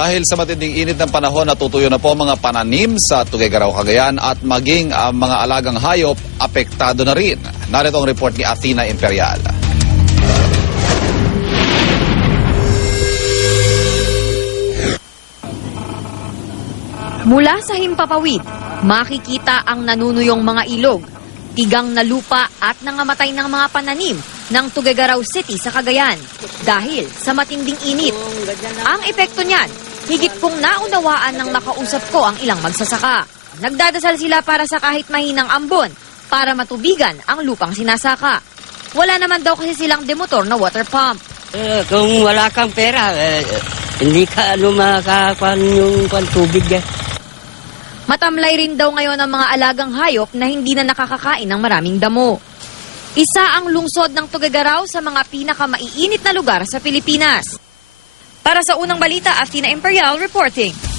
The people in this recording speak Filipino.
Dahil sa matinding init ng panahon, natutuyo na po mga pananim sa Tuguegarao, Cagayan at maging ang mga alagang hayop apektado na rin. Narito ang report ni Athena Imperial. Mula sa Himpapawid, makikita ang nanunuyong mga ilog, tigang na lupa at nangamatay ng mga pananim ng Tuguegarao City sa Cagayan dahil sa matinding init. Ang epekto niyan, higit kong naunawaan ng nakausap ko ang ilang magsasaka. Nagdadasal sila para sa kahit mahinang ambon para matubigan ang lupang sinasaka. Wala naman daw kasi silang demotor na water pump. Kung wala kang pera, hindi ka makakakuha yung tubig. Matamlay rin daw ngayon ang mga alagang hayop na hindi na nakakakain ng maraming damo. Isa ang lungsod ng Tuguegarao sa mga pinakamaiinit na lugar sa Pilipinas. Para sa unang balita, Athena Imperial reporting.